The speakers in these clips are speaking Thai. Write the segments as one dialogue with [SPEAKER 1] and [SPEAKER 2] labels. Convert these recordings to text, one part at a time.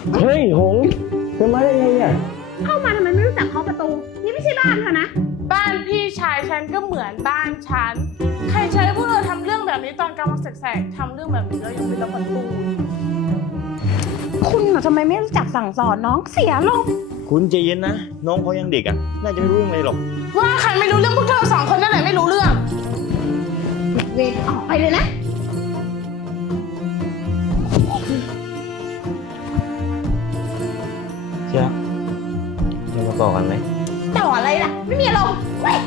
[SPEAKER 1] เฮ้ยหงเธอมาได้ไงเนี่ย
[SPEAKER 2] เข้ามาทำไมไม่รู้จักเคาะประตูนี่ไม่ใช่บ้านเธอนะ
[SPEAKER 3] บ้านพี่ชายฉันก็เหมือนบ้านฉันใครใช้พวกเราทำเรื่องแบบนี้ตอนกลางวันแสกๆทำเรื่องแบบนี้แล้วยังไม่รับประตู
[SPEAKER 2] คุณทำไมไม่รู้จักสั่งสอนน้องเสียลม
[SPEAKER 1] คุณใจเย็นนะน้องเขายังเด็กอ่ะน่าจะไม่รู้เรื่องอะไรหรอก
[SPEAKER 3] ว่าใครไม่รู้เรื่องพวกเธอสองคนนั่นแหละไม่รู้เรื่อง
[SPEAKER 2] เวรออกไปเลยนะ
[SPEAKER 1] เชื่อจะมาบอกกันไหม
[SPEAKER 2] ต่ออะไรล่ะไม่มีอารมณ์เว้ย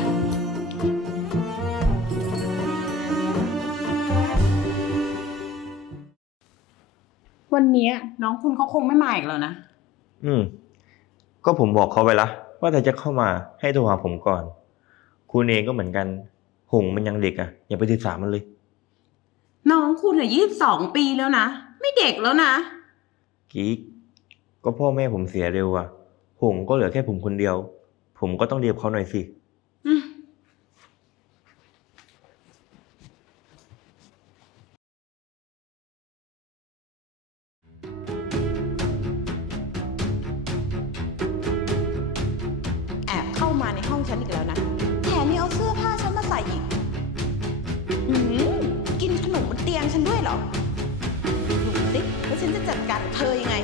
[SPEAKER 2] วันนี้น้องคุณเขาคงไม่มาอีกแล้วนะ
[SPEAKER 1] ก็ผมบอกเขาไปละว่าถ้าจะเข้ามาให้โทรหาผมก่อนคุณเองก็เหมือนกันหงมันยังเด็กอ่ะอย่าไปถือสามันเลย
[SPEAKER 2] น้องคุณอะ22 ปีแล้วนะไม่เด็กแล้วนะ
[SPEAKER 1] กิ๊กก็พ่อแม่ผมเสียเร็วอ่ะหงก็เหลือแค่ผมคนเดียวผมก็ต้องเรียบเขาหน่อยสิ
[SPEAKER 2] แอบเข้ามาในห้องฉันอีกแล้วนะแถมยังเอาเสื้อผ้าฉันมาใส่อีกกินขนมบนเตียงฉันด้วยเหรอดูสิว่าฉันจะจัดการเธอยังไง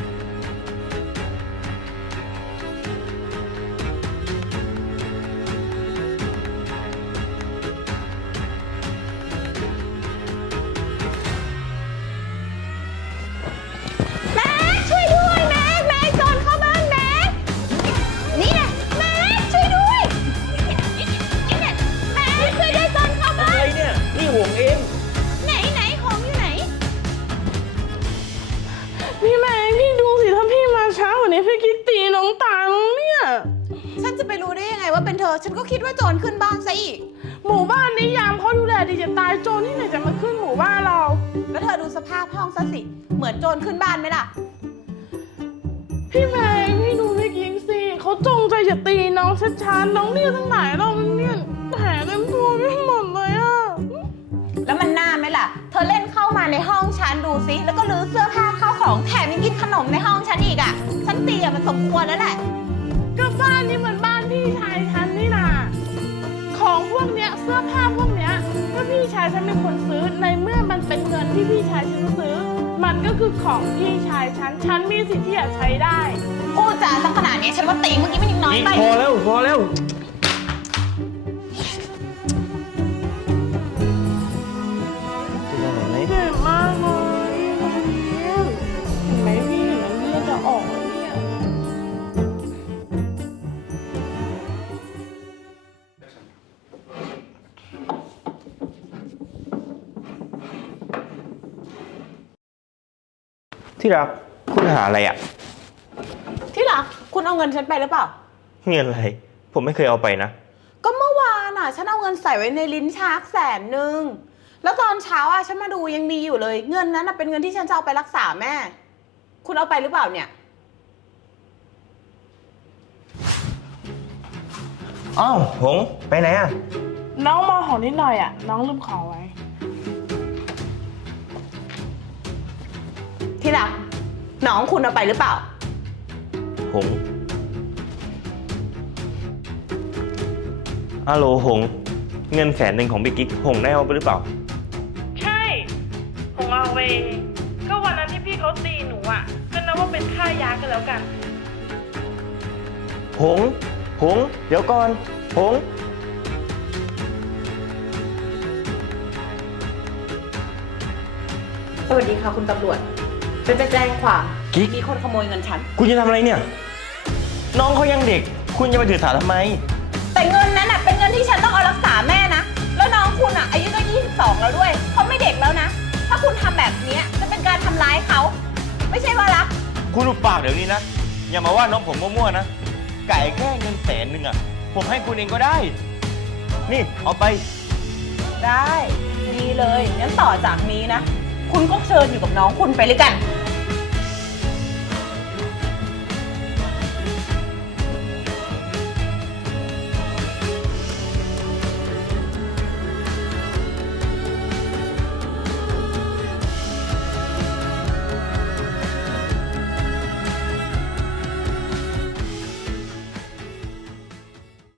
[SPEAKER 3] พี่แม่พี่ดูสิถ้าพี่มาช้ากว่านี้พี่กิ๊กตีน้องตังเนี่ย
[SPEAKER 2] ฉันจะไปรู้ได้ยังไงว่าเป็นเธอฉันก็คิดว่าโจรขึ้นบ้านซะอีก
[SPEAKER 3] หมู่บ้านนี้ยามเขาดูแลดีจะตายโจรที่ไหนจะมาขึ้นหมู่บ้านเรา
[SPEAKER 2] แล้วเธอดูสภาพห้องซะสิเหมือนโจรขึ้นบ้านไหมล่ะ
[SPEAKER 3] พี่แม่พี่ดูพี่กิ๊กสิเขาจงใจจะตีน้องชัดๆน้องเนี่ยทั้งหลายเราเนี่ยแผลเต็มตัวไม่หมดเลยอะ
[SPEAKER 2] แล้วมันน่าไหมล่ะเธอเล่นเข้ามาในห้องฉันดูสิแล้วก็ลื้อเสื้อผ้าเข้าของแถมยังกินขนมในห้องฉันอีกอ่ะฉันตีมันสมควรแล้วแหละ
[SPEAKER 3] ก็บ้านนี้เหมือนบ้านพี่ชายฉันนี่นะของพวกเนี้ยเสื้อผ้าพวกเนี้ยก็พี่ชายฉันเป็นคนซื้อในเมื่อมันเป็นเงินที่พี่ชายฉันซื้อมันก็คือของพี่ชายฉันมีสิทธิ์ที่จะใช้ได้
[SPEAKER 2] พูดจาสักขนาดนี้ฉันว่าตีเมื่อกี้มันยังน้อยไป
[SPEAKER 1] พอแล้ว
[SPEAKER 3] เจ็บมากเลยเห็นไหมพี่เห็นมันเลือดจะออกแล้วเนี่ย
[SPEAKER 1] ที่รักคุณหาอะไรอ่ะ
[SPEAKER 2] ที่รักคุณเอาเงินฉันไปหรือเปล่า
[SPEAKER 1] เงินอะไรผมไม่เคยเอาไปนะ
[SPEAKER 2] ก็เมื่อวานอ่ะฉันเอาเงินใส่ไว้ในลิ้นชัก100,000แล้วตอนเช้าอ่ะฉันมาดูยังมีอยู่เลยเงินนั้นเป็นเงินที่ฉันจะเอาไปรักษาแม่คุณเอาไปหรือเปล่าเนี่ย
[SPEAKER 1] อ้าวหงไปไหนอ่ะ
[SPEAKER 3] น้องมาของนิดหน่อยอ่ะน้องลืมของไว้
[SPEAKER 2] ที่รักน้องคุณเอาไปหรือเปล่า
[SPEAKER 1] หงฮัลโหลหงเงิน100,000ของบิ๊กกิ๊กหงได้เอาไปหรือเปล่า
[SPEAKER 3] ใช่ผมเอาไปก็วันนั้นที่พี่เขาตีหนูอ่ะก็นับว่าเป็นค่ายากันแล้วกัน
[SPEAKER 1] หงเดี๋ยวก่อนหง
[SPEAKER 2] สวัสดีค่ะคุณตำรวจเป็นจะแจ้งความมีคนขโมยเงินฉัน
[SPEAKER 1] คุณจะทำอะไรเนี่ยน้องเขายังเด็กคุณจะไปถือสาทำไม
[SPEAKER 2] แต่เงินนั้นเป็นเงินที่ฉันต้องเอารักษาแม่นะแล้วน้องคุณอายุก็22แล้วด้วยเขาไม่เด็กแล้วนะถ้าคุณทำแบบนี้จะเป็นการทำร้ายเขาไม่ใช่ว่ารัก
[SPEAKER 1] คุณหุบปากเดี๋ยวนี้นะอย่ามาว่าน้องผมมั่วๆนะไก่แค่เงิน100,000อ่ะผมให้คุณเองก็ได้นี่เอาไป
[SPEAKER 2] ได้ดีเลยงั้นต่อจากนี้นะคุณก็เชิญอยู่กับน้องคุณไปเลยกัน